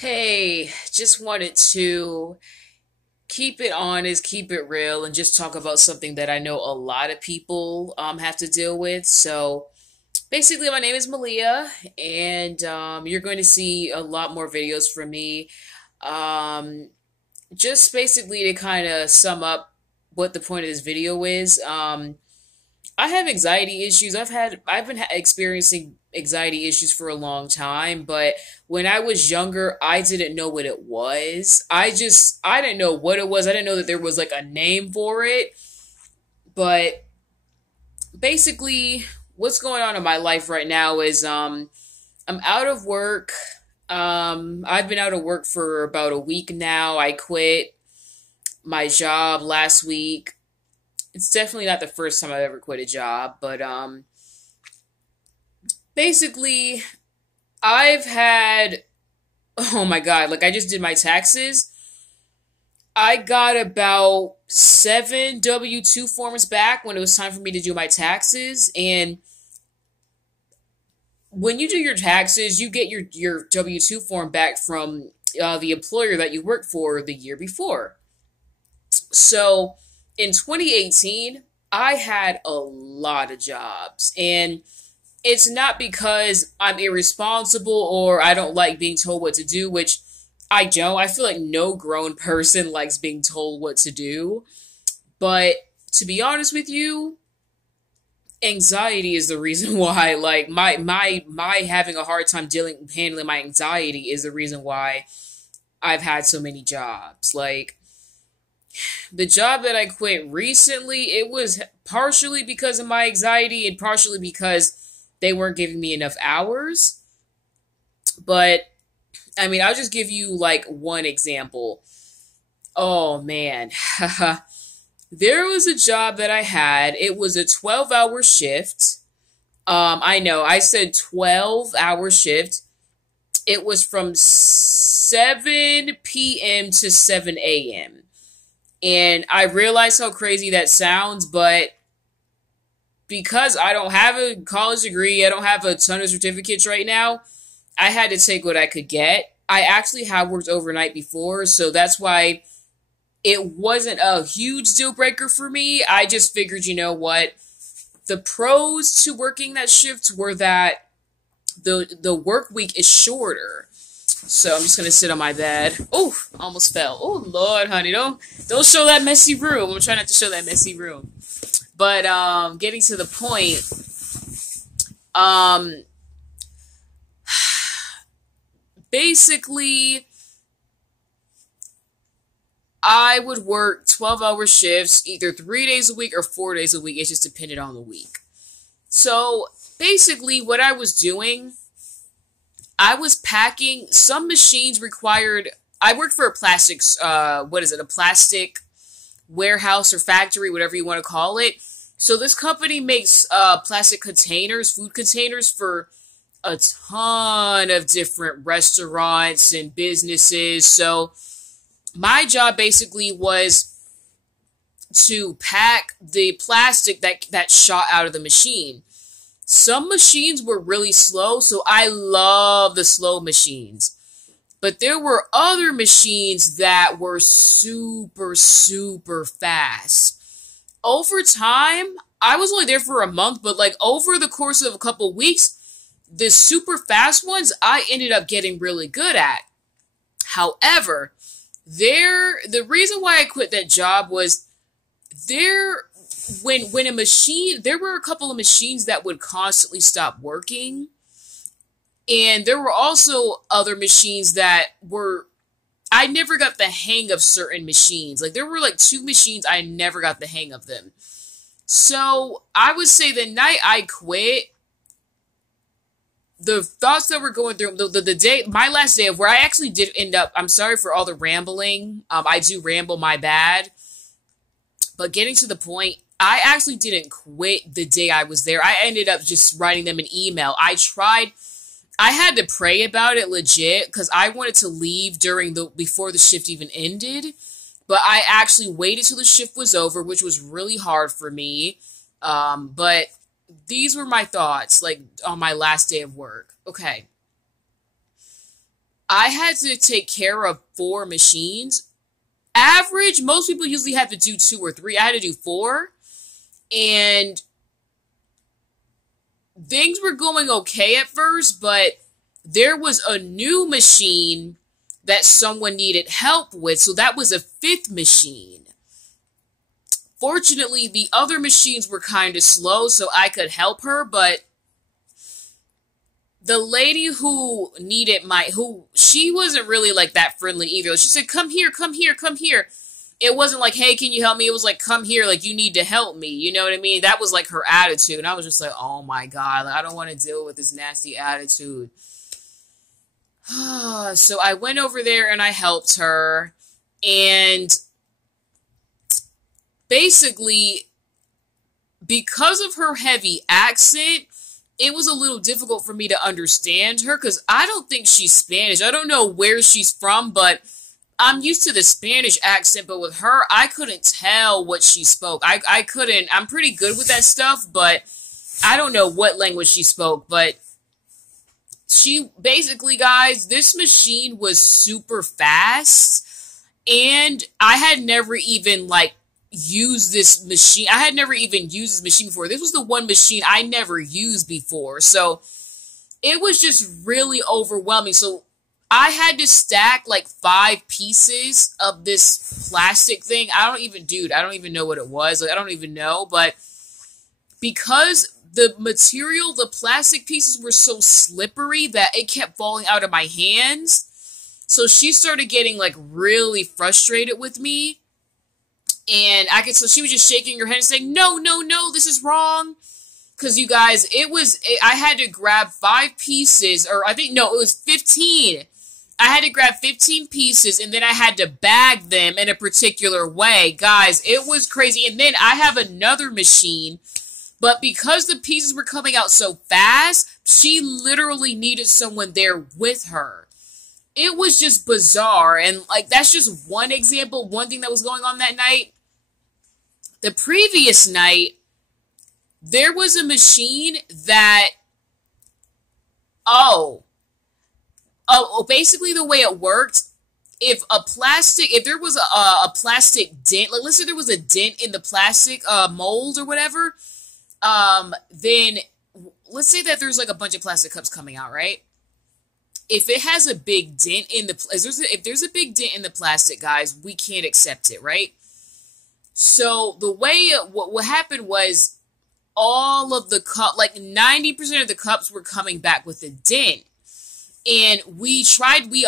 Hey, just wanted to keep it honest, keep it real, and just talk about something that I know a lot of people have to deal with. So basically, my name is Maleah, and you're going to see a lot more videos from me. Um, just basically to kind of sum up what the point of this video is. I have anxiety issues. I've been experiencing anxiety issues for a long time, but when I was younger, I didn't know what it was. I didn't know what it was. I didn't know that there was like a name for it. But basically, what's going on in my life right now is I'm out of work. I've been out of work for about a week now. I quit my job last week. It's definitely not the first time I've ever quit a job, but basically I've had, oh my god, like I just did my taxes. I got about 7 W-2 forms back when it was time for me to do my taxes, and when you do your taxes, you get your W-2 form back from the employer that you worked for the year before. So in 2018, I had a lot of jobs. And it's not because I'm irresponsible or I don't like being told what to do, which I don't. I feel like no grown person likes being told what to do. But to be honest with you, anxiety is the reason why, like, my having a hard time handling my anxiety is the reason why I've had so many jobs. Like, the job that I quit recently, it was partially because of my anxiety and partially because they weren't giving me enough hours. But I mean, I'll just give you like one example. Oh man. There was a job that I had. It was a 12-hour shift. I know, I said 12-hour shift. It was from 7 p.m. to 7 a.m. And I realize how crazy that sounds, but because I don't have a college degree, I don't have a ton of certificates right now, I had to take what I could get. I actually have worked overnight before, so that's why it wasn't a huge deal breaker for me. I just figured, you know what? The pros to working that shift were that the work week is shorter. So I'm just gonna sit on my bed. Oh, almost fell. Oh Lord, honey, don't show that messy room. I'm trying not to show that messy room. But getting to the point, um, basically, I would work 12-hour shifts, either 3 days a week or 4 days a week. It just depended on the week. So basically, what I was doing, I was packing. Some machines required. I worked for a plastics. What is it? A plastic warehouse or factory, whatever you want to call it. So this company makes plastic containers, food containers for a ton of different restaurants and businesses. So my job basically was to pack the plastic that shot out of the machine. Some machines were really slow, so I love the slow machines. But there were other machines that were super, super fast. Over time, I was only there for a month, but like over the course of a couple weeks, the super fast ones I ended up getting really good at. However, the reason why I quit that job was there when a machine, there were a couple of machines that would constantly stop working. And there were also other machines that were, I never got the hang of certain machines. Like there were like 2 machines, I never got the hang of them. So I would say the night I quit, the thoughts that were going through the day, my last day of where I actually did end up, I'm sorry for all the rambling. I do ramble, my bad. But getting to the point, I actually didn't quit the day I was there. I ended up just writing them an email. I had to pray about it legit because I wanted to leave before the shift even ended. But I actually waited till the shift was over, which was really hard for me. But these were my thoughts, like, on my last day of work. Okay. I had to take care of 4 machines. Average, most people usually have to do 2 or 3. I had to do 4. And things were going okay at first, but there was a new machine that someone needed help with. So that was a 5th machine. Fortunately, the other machines were kind of slow, so I could help her, but the lady who needed she wasn't really like that friendly either. She said, come here, come here, come here. It wasn't like, hey, can you help me? It was like, come here, like, you need to help me. You know what I mean? That was like her attitude. And I was just like, oh my God, like, I don't want to deal with this nasty attitude. So I went over there and I helped her. And basically, because of her heavy accent, it was a little difficult for me to understand her because I don't think she's Spanish. I don't know where she's from, but I'm used to the Spanish accent, but with her, I couldn't tell what she spoke. I couldn't. I'm pretty good with that stuff, but I don't know what language she spoke. But she basically, guys, this machine was super fast, and I had never even used this machine. I had never even used this machine before. This was the one machine I never used before. So it was just really overwhelming. So I had to stack like 5 pieces of this plastic thing. I don't even know what it was. Like, I don't even know. But because the material, the plastic pieces were so slippery that it kept falling out of my hands. So she started getting like really frustrated with me. And so she was just shaking her head and saying, no, no, no, this is wrong. Because you guys, I had to grab 5 pieces, or it was 15. I had to grab 15 pieces, and then I had to bag them in a particular way. Guys, it was crazy. And then I have another machine, but because the pieces were coming out so fast, she literally needed someone there with her. It was just bizarre. And that's just one example, one thing that was going on that night. The previous night, there was a machine that, basically the way it worked, if there was a plastic dent, like let's say there was a dent in the plastic mold or whatever, then let's say that there's like a bunch of plastic cups coming out, right? If it has a big dent if there's a big dent in the plastic, guys, we can't accept it, right? So the way what happened was all of the cup, like 90% of the cups were coming back with a dent. And we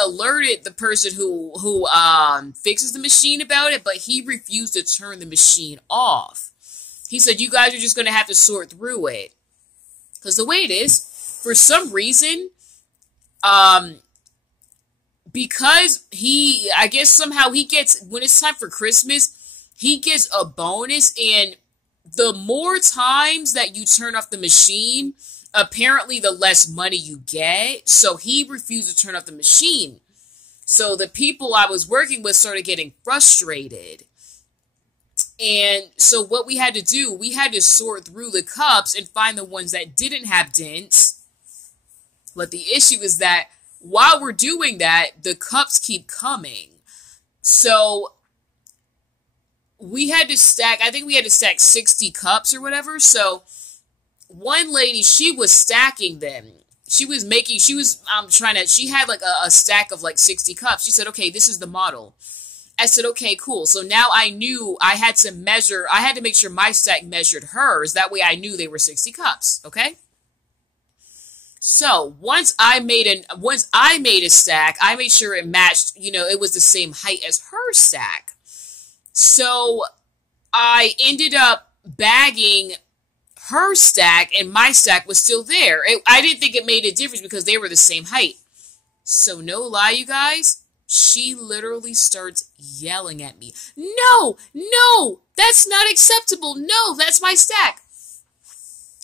alerted the person who fixes the machine about it, but he refused to turn the machine off. He said, you guys are just going to have to sort through it. Because the way it is, for some reason, because I guess somehow he gets, when it's time for Christmas, he gets a bonus, and the more times that you turn off the machine, apparently the less money you get. So he refused to turn off the machine. So the people I was working with started getting frustrated. And so what we had to do, we had to sort through the cups and find the ones that didn't have dents. But the issue is that while we're doing that, the cups keep coming. So we had to stack 60 cups or whatever. So one lady, she was stacking them. She had like a stack of like 60 cups. She said, okay, this is the model. I said, okay, cool. So now I knew I had to make sure my stack measured hers. That way I knew they were 60 cups. Okay. So once I made a stack, I made sure it matched, it was the same height as her stack. So I ended up bagging her stack, and my stack was still there. I didn't think it made a difference because they were the same height. So no lie, you guys, she literally starts yelling at me. No, no, that's not acceptable. No, that's my stack.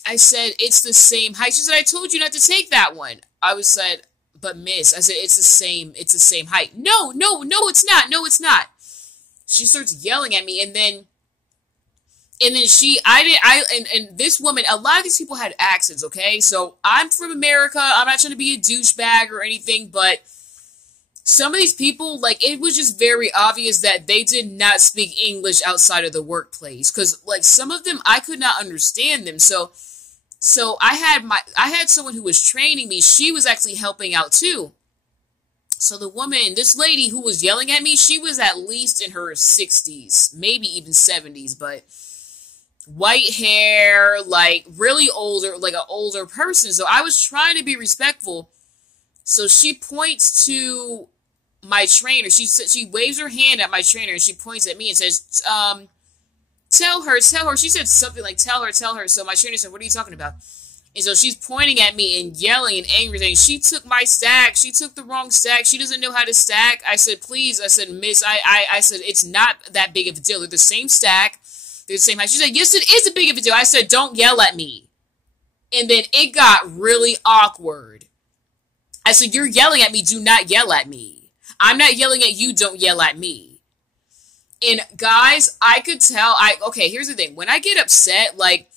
I said, it's the same height. She said, I told you not to take that one. I said, but miss, I said, it's the same height. No, no, no, it's not. No, it's not. She starts yelling at me, and then this woman, a lot of these people had accents, okay? So I'm from America. I'm not trying to be a douchebag or anything, but some of these people, like, it was just very obvious that they did not speak English outside of the workplace. Because, like, some of them, I could not understand them. So I had someone who was training me. She was actually helping out too. So the woman, this lady who was yelling at me, she was at least in her 60s, maybe even 70s, but white hair, like really older, like an older person. So I was trying to be respectful. So she points to my trainer. She waves her hand at my trainer and she points at me and says, tell her. She said something like, tell her. So my trainer said, what are you talking about? And so she's pointing at me and yelling and angry, saying, she took my stack. She took the wrong stack. She doesn't know how to stack. I said, please. I said, miss, I said, it's not that big of a deal. They're the same stack. They're the same height. She said, yes, it is a big of a deal. I said, don't yell at me. And then it got really awkward. I said, you're yelling at me. Do not yell at me. I'm not yelling at you. Don't yell at me. And guys, I could tell. Okay, here's the thing. When I get upset, like,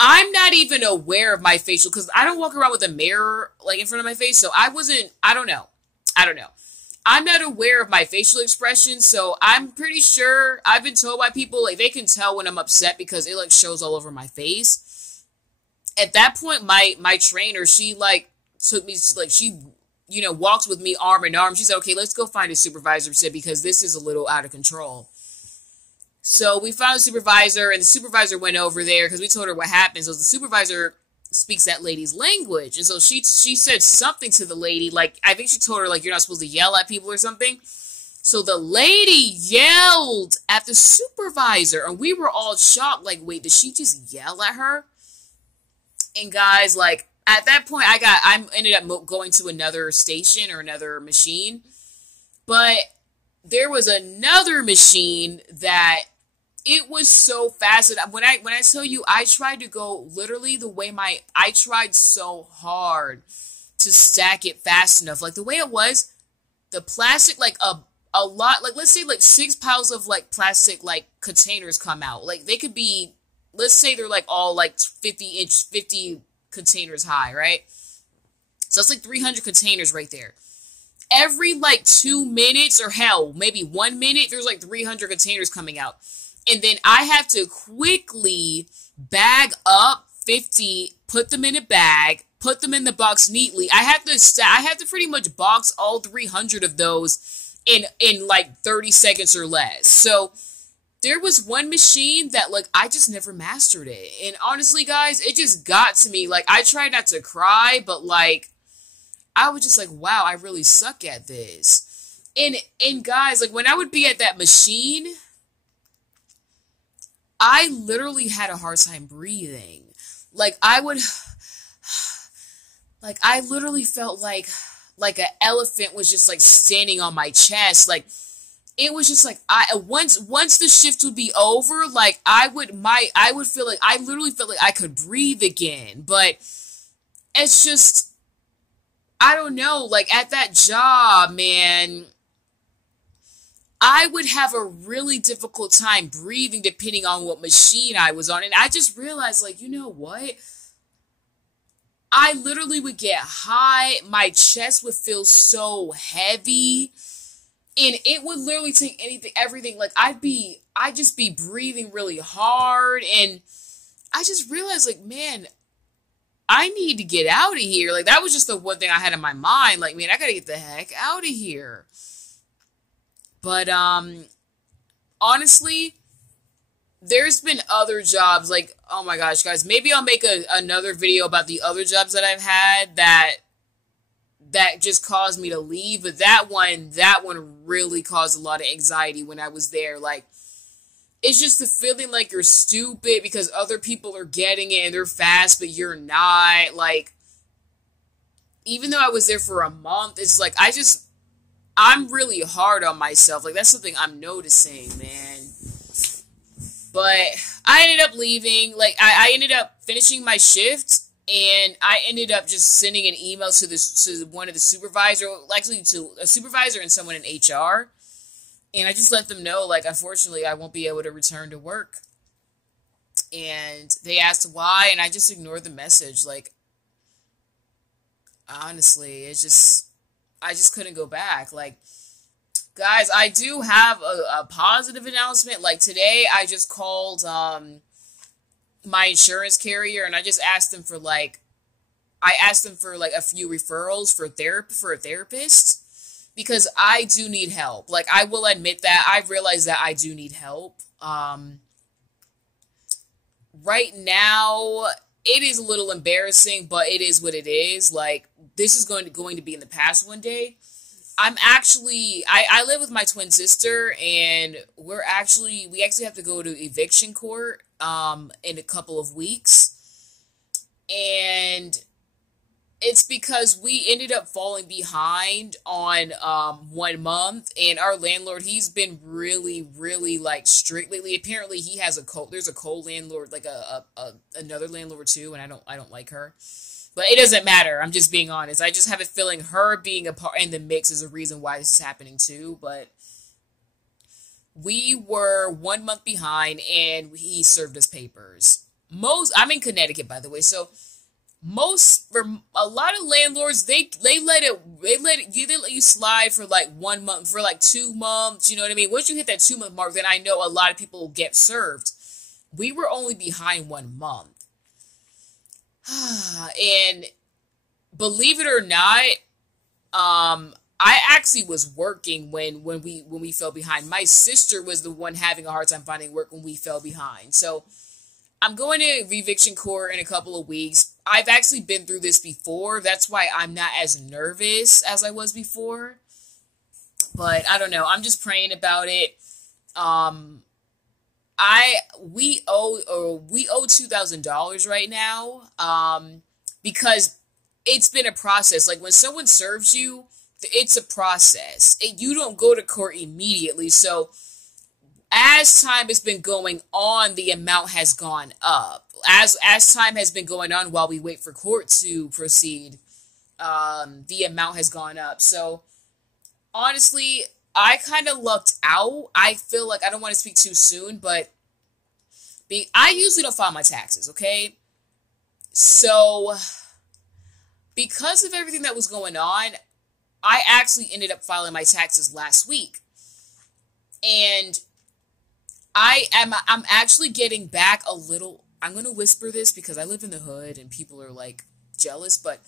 I'm not even aware of my facial, because I don't walk around with a mirror, like, in front of my face, so I don't know. I'm not aware of my facial expression, so I'm pretty sure, I've been told by people, like, they can tell when I'm upset because it, like, shows all over my face. At that point, my trainer, she, like, took me, like, she, you know, walked with me arm in arm. She said, okay, let's go find a supervisor, said, because this is a little out of control. So we found a supervisor, and the supervisor went over there because we told her what happened. So the supervisor speaks that lady's language. And so she said something to the lady, like, I think she told her, like, you're not supposed to yell at people or something. So the lady yelled at the supervisor, and we were all shocked, like, wait, did she just yell at her? And guys, like, at that point, I ended up going to another station or another machine. But there was another machine that it was so fast. When I tell you, I tried to go literally the way I tried so hard to stack it fast enough. Like the way it was, the plastic, like a lot, like let's say like 6 piles of like plastic like containers come out. Like they could be, let's say they're like all like 50 containers high, right? So it's like 300 containers right there. Every like 2 minutes, or hell, maybe 1 minute, there's like 300 containers coming out. And then I have to quickly bag up 50, put them in a bag, put them in the box neatly. I have to pretty much box all 300 of those in like 30 seconds or less. So there was one machine that like I just never mastered it. And honestly, guys, it just got to me. Like I tried not to cry, but like I was just like, wow, I really suck at this. And guys, like when I would be at that machine, I literally had a hard time breathing. Like I literally felt like an elephant was just like standing on my chest. Like it was just like once the shift would be over, like I literally felt like I could breathe again. But it's just, I don't know, like at that job, man, I would have a really difficult time breathing depending on what machine I was on. And I just realized, like, you know what? I literally would get high. My chest would feel so heavy. And it would literally take everything. Like, I'd just be breathing really hard. And I just realized, like, man, I need to get out of here. Like, that was just the one thing I had in my mind. Like, man, I gotta get the heck out of here. But, honestly, there's been other jobs, like, oh my gosh, guys, maybe I'll make another video about the other jobs that I've had that just caused me to leave, but that one really caused a lot of anxiety when I was there. Like, it's just the feeling like you're stupid because other people are getting it and they're fast, but you're not. Like, even though I was there for a month, it's like, I'm really hard on myself. Like, that's something I'm noticing, man. But I ended up leaving. Like, I ended up finishing my shift, and I ended up just sending an email to one of the supervisors, actually to a supervisor and someone in HR. And I just let them know, like, unfortunately, I won't be able to return to work. And they asked why, and I just ignored the message. Like, honestly, it's just, I just couldn't go back. Like, guys, I do have a positive announcement. Like, today I just called my insurance carrier, and I just asked them for like, a few referrals for a therapist, because I do need help. Like, I will admit that I've realized that I do need help. Right now it is a little embarrassing, but it is what it is. Like, this is going to be in the past one day. I live with my twin sister, and we actually have to go to eviction court in a couple of weeks. And it's because we ended up falling behind on 1 month, and our landlord, he's been really, really like strict lately. Apparently he has there's a co-landlord, like another landlord too, and I don't like her. But it doesn't matter. I'm just being honest. I just have a feeling her being a part in the mix is a reason why this is happening too. But we were 1 month behind, and he served us papers. I'm in Connecticut, by the way. So for a lot of landlords, they let you slide for like 1 month, for like 2 months. You know what I mean? Once you hit that 2 month mark, then I know a lot of people get served. We were only behind 1 month. And believe it or not, I actually was working when we fell behind. My sister was the one having a hard time finding work when we fell behind. So I'm going to eviction court in a couple of weeks. I've actually been through this before. That's why I'm not as nervous as I was before. But I don't know. I'm just praying about it. We owe $2,000 right now, because it's been a process. Like, when someone serves you, it's a process. You don't go to court immediately. So as time has been going on, the amount has gone up. As time has been going on while we wait for court to proceed, the amount has gone up. So honestly, I kind of lucked out. I feel like, I don't want to speak too soon, but I usually don't file my taxes, okay? So because of everything that was going on, I actually ended up filing my taxes last week. And I'm actually getting back a little. I'm going to whisper this because I live in the hood and people are like jealous, but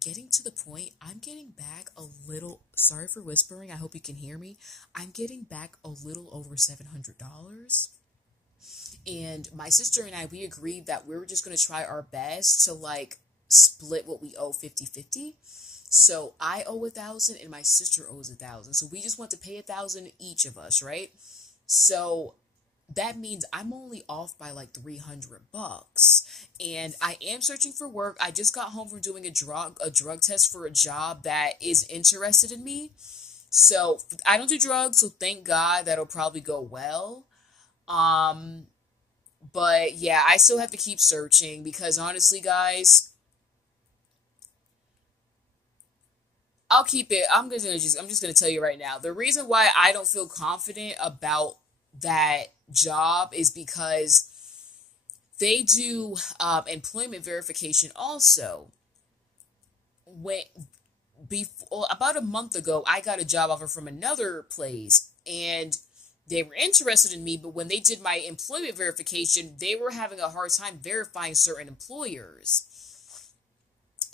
getting to the point, I'm getting back a little. Sorry for whispering. I hope you can hear me. I'm getting back a little over $700. And my sister and I, we agreed that we were just going to try our best to like split what we owe 50-50. So I owe 1,000 and my sister owes 1,000. So we just want to pay 1,000 each of us, right? So that means I'm only off by like $300. And I am searching for work. I just got home from doing a drug test for a job that is interested in me. So I don't do drugs, so thank God that'll probably go well. But yeah, I still have to keep searching because honestly, guys, I'll keep it. I'm just gonna tell you right now. The reason why I don't feel confident about that job is because they do employment verification also. About a month ago, I got a job offer from another place, and they were interested in me, but when they did my employment verification, they were having a hard time verifying certain employers.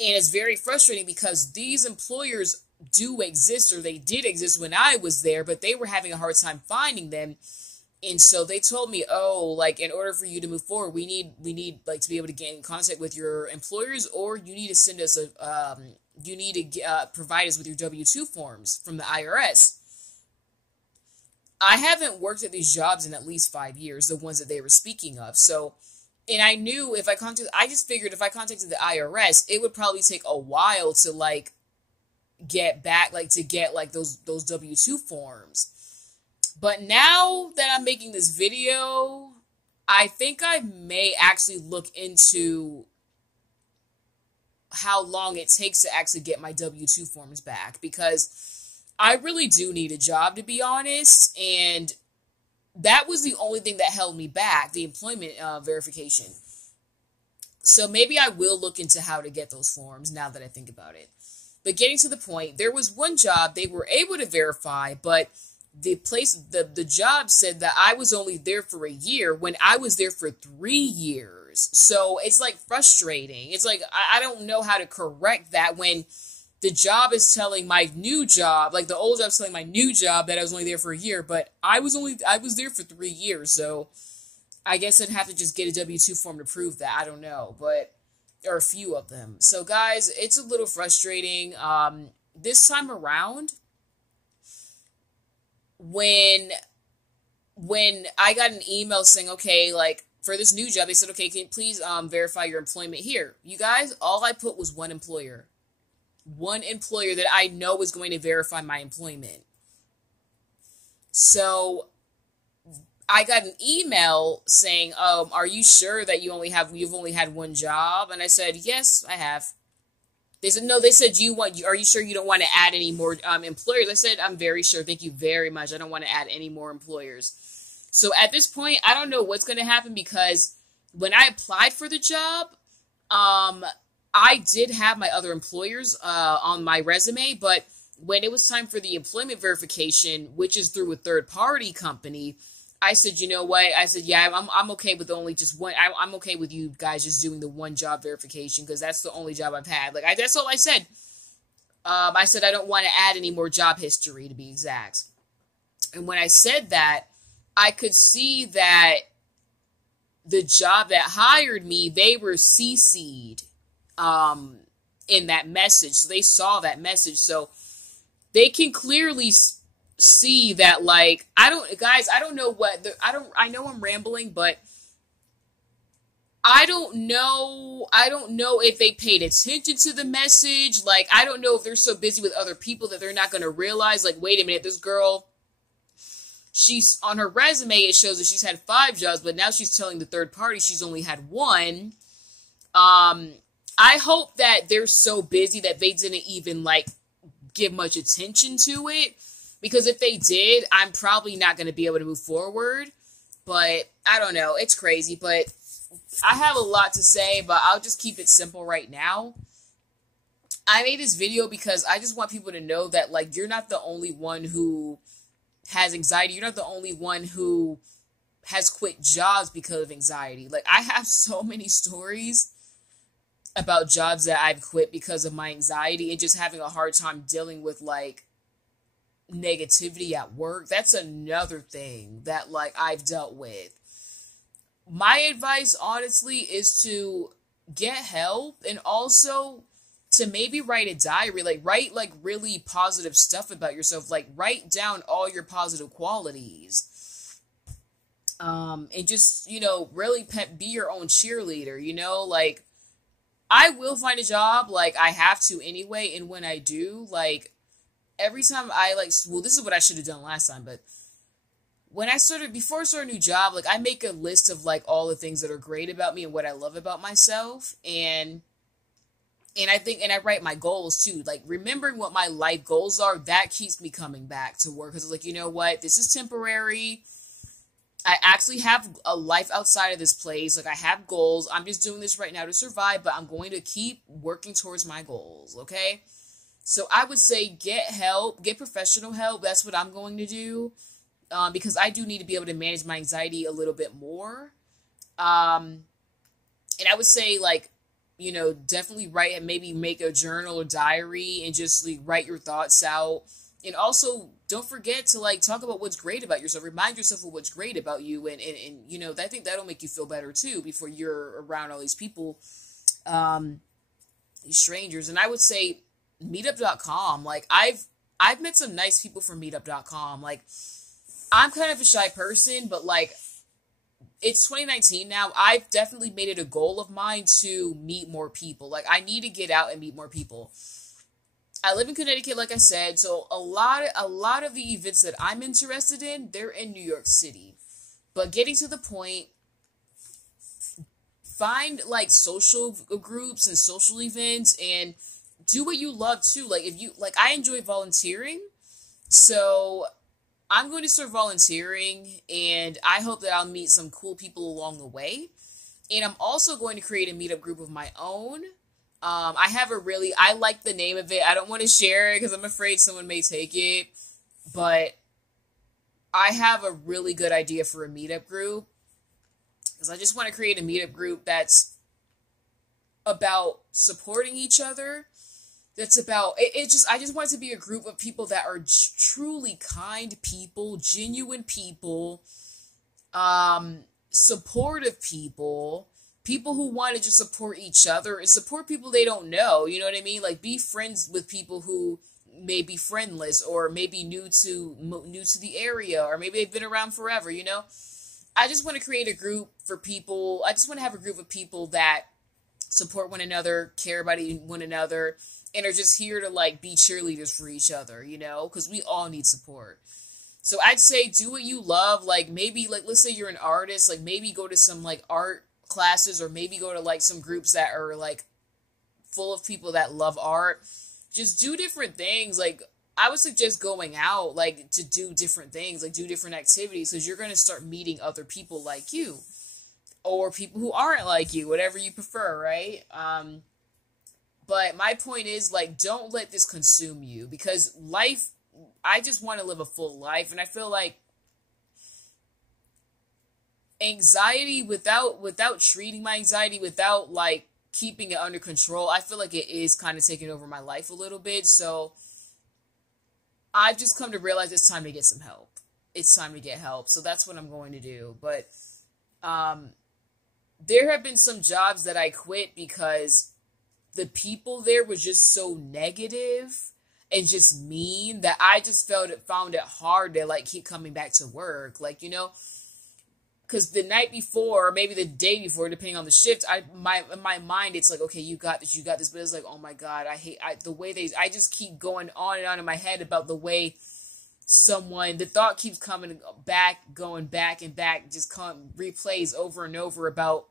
And it's very frustrating because these employers do exist, or they did exist when I was there, but they were having a hard time finding them. And so they told me, oh, like, in order for you to move forward, we need like to be able to get in contact with your employers, or you need to send us you need to provide us with your W-2 forms from the IRS. I haven't worked at these jobs in at least 5 years, the ones that they were speaking of. So, and I knew I just figured if I contacted the IRS, it would probably take a while to like get back, like to get like those W-2 forms. But now that I'm making this video, I think I may actually look into how long it takes to actually get my W-2 forms back, because I really do need a job, to be honest, and that was the only thing that held me back, the employment verification. So maybe I will look into how to get those forms now that I think about it. But getting to the point, there was one job they were able to verify, but the job said that I was only there for a year when I was there for 3 years. So it's like frustrating. It's like I don't know how to correct that when the job is telling my new job, like the old job's telling my new job that I was only there for a year, but I was there for 3 years. So I guess I'd have to just get a W-2 form to prove that. I don't know, but there are a few of them. So guys, it's a little frustrating. This time around, when I got an email saying, okay, like for this new job, they said, okay, can you please verify your employment here? You guys, all I put was one employer that I know is going to verify my employment. So I got an email saying, are you sure that you've only had one job? And I said, yes, I have. They said, no, they said, are you sure you don't want to add any more employers? I said, I'm very sure. Thank you very much. I don't want to add any more employers. So at this point, I don't know what's going to happen because when I applied for the job, I did have my other employers on my resume, but when it was time for the employment verification, which is through a third-party company, I said, you know what? I said, yeah, I'm okay with only just one. I'm okay with you guys just doing the one job verification because that's the only job I've had. Like, that's all I said. I said I don't want to add any more job history, to be exact. And when I said that, I could see that the job that hired me, they were CC'd in that message. So they saw that message. So they can clearly see that, like, I don't know I know I'm rambling, but I don't know if they paid attention to the message. Like, I don't know if they're so busy with other people that they're not going to realize, like, wait a minute, this girl, she's on her resume, it shows that she's had 5 jobs, but now she's telling the third party she's only had 1. I hope that they're so busy that they didn't even, like, give much attention to it. Because if they did, I'm probably not going to be able to move forward. But I don't know. It's crazy. But I have a lot to say, but I'll just keep it simple right now. I made this video because I just want people to know that, like, you're not the only one who has anxiety. You're not the only one who has quit jobs because of anxiety. Like, I have so many stories about jobs that I've quit because of my anxiety and just having a hard time dealing with, like, negativity at work. That's another thing that, like, I've dealt with. My advice, honestly, is to get help and also to maybe write a diary, like write like really positive stuff about yourself, like write down all your positive qualities. And just, really be your own cheerleader, like I will find a job, like I have to anyway. And when I do, like every time this is what I should have done last time, but before I start a new job, like I make a list of like all the things that are great about me and what I love about myself. And I write my goals too, like remembering what my life goals are, that keeps me coming back to work. Cause it's like, you know what, this is temporary. I actually have a life outside of this place. Like I have goals. I'm just doing this right now to survive, but I'm going to keep working towards my goals. Okay. So I would say get help, get professional help. That's what I'm going to do. Because I do need to be able to manage my anxiety a little bit more. And I would say like, definitely write and maybe make a journal or diary and just like write your thoughts out. And also don't forget to like talk about what's great about yourself. Remind yourself of what's great about you. And I think that'll make you feel better too before you're around all these people, these strangers. And I would say meetup.com. Like I've met some nice people from meetup.com. Like I'm kind of a shy person, but like it's 2019 now. I've definitely made it a goal of mine to meet more people. Like I need to get out and meet more people. I live in Connecticut, like I said, so a lot of the events that I'm interested in, they're in New York City. But getting to the point, find like social groups and social events and do what you love too. Like I enjoy volunteering, so I'm going to start volunteering, and I hope that I'll meet some cool people along the way. And I'm also going to create a meetup group of my own I like the name of it. I don't want to share it because I'm afraid someone may take it, but I have a really good idea for a meetup group because I just want to create a meetup group that's about supporting each other. That's about I just want it to be a group of people that are truly kind people, genuine people, supportive people, people who want to just support each other and support people they don't know. You know what I mean? Like, be friends with people who may be friendless or maybe new to the area, or maybe they've been around forever. You know, I just want to create a group for people. I just want to have a group of people that support one another, care about one another, and are just here to like be cheerleaders for each other, you know, because we all need support. So I'd say do what you love. Like, maybe, like, let's say you're an artist, like maybe go to some like art classes, or maybe go to like some groups that are like full of people that love art. Just do different things. Like, I would suggest going out, like, to do different things, like do different activities, because you're going to start meeting other people like you, or people who aren't like you, whatever you prefer, right? But my point is, like, don't let this consume you, because life, I just want to live a full life. And I feel like anxiety, without treating my anxiety, without like keeping it under control, I feel like it is kind of taking over my life a little bit. So I've just come to realize it's time to get some help. It's time to get help. So that's what I'm going to do. But there have been some jobs that I quit because the people there were just so negative and just mean that I just found it hard to like keep coming back to work. Like, you know, because the night before, or maybe the day before, depending on the shift, in my mind, it's like, okay, you got this. But it's like, oh my God, the way I just keep going on and on in my head about the way the thought keeps coming back, going back and back, just replays over and over about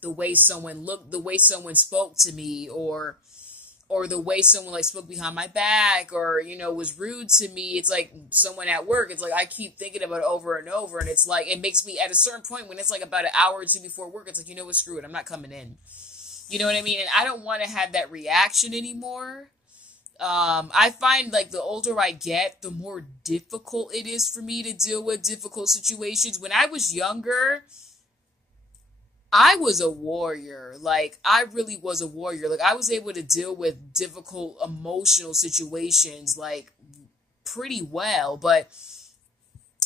the way someone looked, the way someone spoke to me, or the way someone like spoke behind my back, or, you know, was rude to me. It's like someone at work. It's like I keep thinking about it over and over, and it's like it makes me, at a certain point when it's like about an hour or two before work, it's like, you know what, screw it, I'm not coming in. You know what I mean? And I don't want to have that reaction anymore. I find like the older I get, the more difficult it is for me to deal with difficult situations. When I was younger, I was a warrior. Like, I really was a warrior. Like, I was able to deal with difficult emotional situations, like, pretty well. But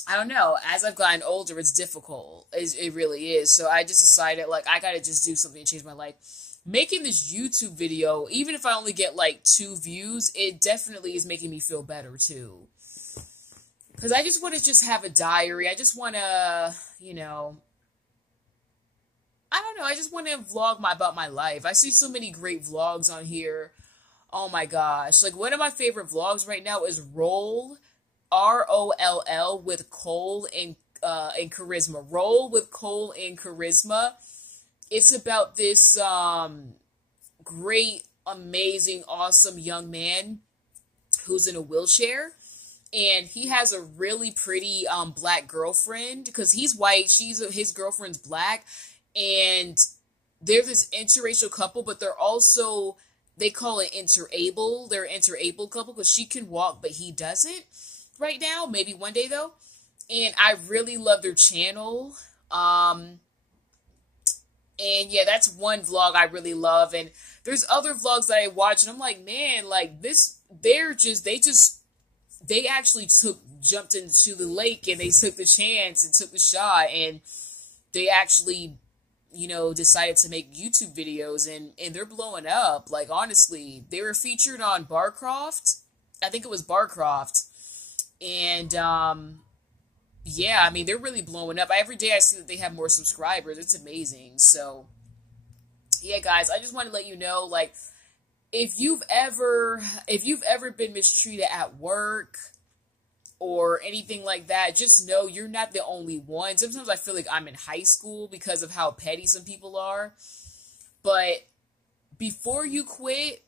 I don't know. As I've gotten older, it's difficult. It really is. So I just decided, like, I gotta just do something to change my life. Making this YouTube video, even if I only get, like, 2 views, it definitely is making me feel better, too. Because I just want to just have a diary. I just want to, you know, I don't know. I just want to vlog about my life. I see so many great vlogs on here. Oh my gosh. Like, one of my favorite vlogs right now is Roll, ROLL, with Cole and Charisma. Roll with Cole and Charisma. It's about this great, amazing, awesome young man who's in a wheelchair. And he has a really pretty black girlfriend, because he's white. His girlfriend's black. And they're this interracial couple, but they're also, they call it interable. They're an interabled couple because she can walk, but he doesn't right now. Maybe one day, though. And I really love their channel. And yeah, that's one vlog I really love. And there's other vlogs that I watch, and I'm like, man, like this, they actually jumped into the lake, and they took the chance and took the shot, and they actually, you know, decided to make YouTube videos, and they're blowing up. Like, honestly, they were featured on Barcroft. I think it was Barcroft. And, yeah, I mean, they're really blowing up. Every day I see that they have more subscribers. It's amazing. So, yeah, guys, I just want to let you know, like, if you've ever been mistreated at work or anything like that, just know you're not the only one. Sometimes I feel like I'm in high school because of how petty some people are. But before you quit,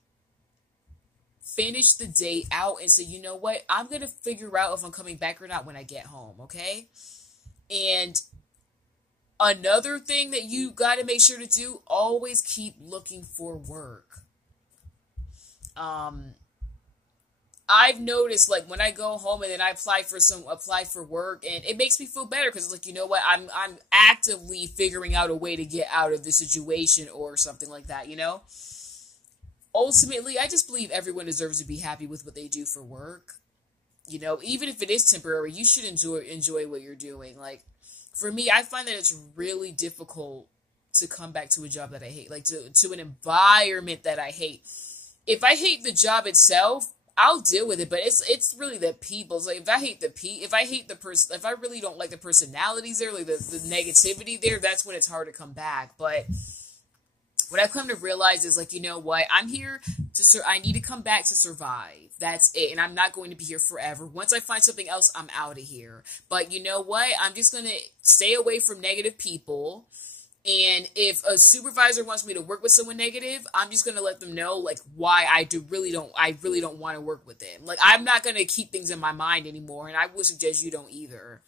finish the day out and say, you know what? I'm going to figure out if I'm coming back or not when I get home, okay? And another thing that you got to make sure to do, always keep looking for work. Um, I've noticed like when I go home and then I apply for work, and it makes me feel better because it's like, you know what, I'm actively figuring out a way to get out of the situation or something like that, you know? Ultimately, I just believe everyone deserves to be happy with what they do for work. You know, even if it is temporary, you should enjoy what you're doing. Like for me, I find that it's really difficult to come back to a job that I hate, like to an environment that I hate. If I hate the job itself, I'll deal with it, but it's really the people. It's like if I hate the person, if I really don't like the personalities there, like the negativity there, that's when it's hard to come back. But what I've come to realize is like, you know what? I'm here I need to come back to survive. That's it. And I'm not going to be here forever. Once I find something else, I'm out of here. But you know what? I'm just going to stay away from negative people. And if a supervisor wants me to work with someone negative, I'm just going to let them know like why I really don't want to work with them. Like I'm not going to keep things in my mind anymore. And I would suggest you don't either.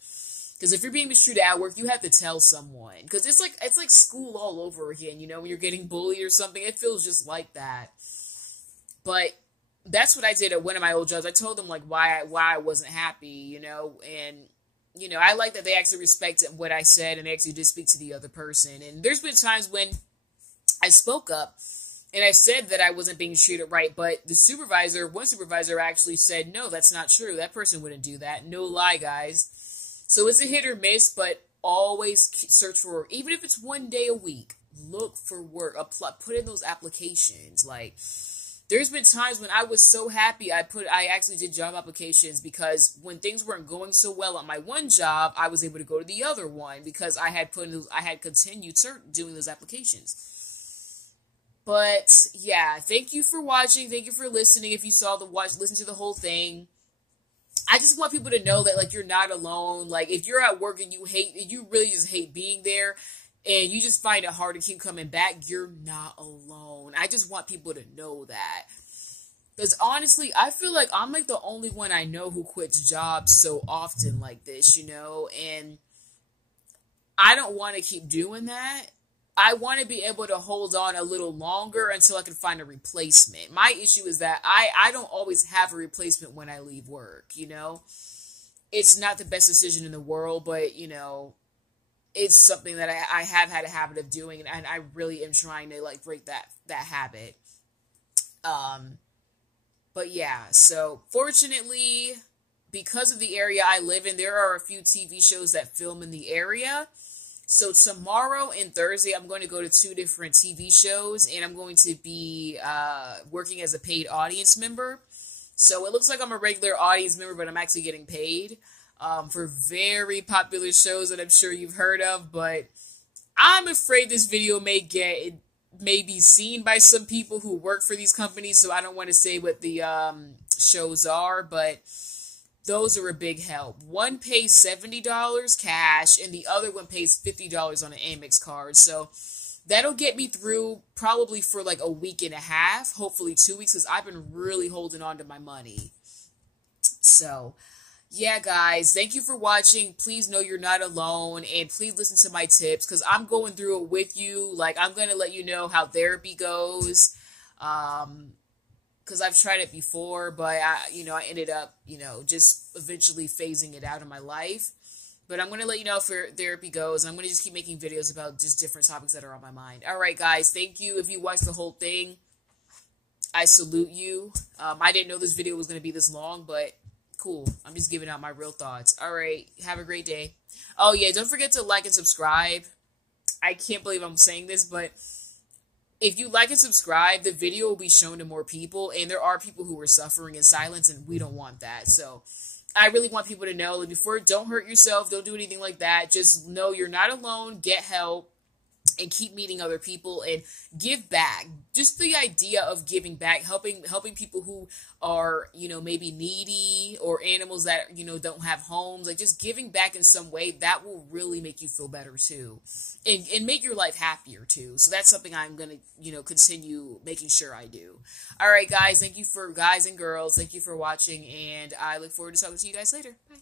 Because if you're being mistreated at work, you have to tell someone. Because it's like school all over again. You know, when you're getting bullied or something, it feels just like that. But that's what I did at one of my old jobs. I told them like why I wasn't happy, you know, and you know, I like that they actually respected what I said and they actually did speak to the other person. And there's been times when I spoke up and I said that I wasn't being treated right, but one supervisor actually said, no, that's not true. That person wouldn't do that. No lie, guys. So it's a hit or miss, but always search for work. Even if it's one day a week, look for work. Put in those applications. Like, there's been times when I was so happy I actually did job applications because when things weren't going so well at my one job, I was able to go to the other one because I had continued doing those applications. But yeah, thank you for watching. Thank you for listening. If you listen to the whole thing. I just want people to know that like you're not alone. Like if you're at work and you really just hate being there and you just find it hard to keep coming back, you're not alone. I just want people to know that. Because honestly, I feel like I'm like the only one I know who quits jobs so often like this, you know, and I don't want to keep doing that. I want to be able to hold on a little longer until I can find a replacement. My issue is that I don't always have a replacement when I leave work, you know? It's not the best decision in the world, but, you know, it's something that I have had a habit of doing, and I really am trying to, like, break that habit. But yeah, so fortunately, because of the area I live in, there are a few TV shows that film in the area. So tomorrow and Thursday, I'm going to go to 2 different TV shows, and I'm going to be working as a paid audience member. So it looks like I'm a regular audience member, but I'm actually getting paid for very popular shows that I'm sure you've heard of. But I'm afraid this video may be seen by some people who work for these companies, so I don't want to say what the shows are, but those are a big help. One pays $70 cash, and the other one pays $50 on an Amex card. So that'll get me through probably for like a week and a half, hopefully 2 weeks, because I've been really holding on to my money. So, yeah, guys, thank you for watching. Please know you're not alone, and please listen to my tips, because I'm going through it with you. Like, I'm going to let you know how therapy goes. Because I've tried it before, but I ended up, just eventually phasing it out of my life. But I'm going to let you know if therapy goes, and I'm going to just keep making videos about just different topics that are on my mind. All right, guys, thank you. If you watched the whole thing, I salute you. I didn't know this video was going to be this long, but cool. I'm just giving out my real thoughts. All right, have a great day. Oh, yeah, don't forget to like and subscribe. I can't believe I'm saying this, but if you like and subscribe, the video will be shown to more people, and there are people who are suffering in silence, and we don't want that. So I really want people to know, don't hurt yourself, don't do anything like that. Just know you're not alone, get help, and keep meeting other people and give back. Just the idea of giving back, helping people who are, maybe needy, or animals that, don't have homes, like just giving back in some way, that will really make you feel better too. And make your life happier too. So that's something I'm going to, continue making sure I do. All right, guys. Thank you guys and girls. Thank you for watching. And I look forward to talking to you guys later. Bye.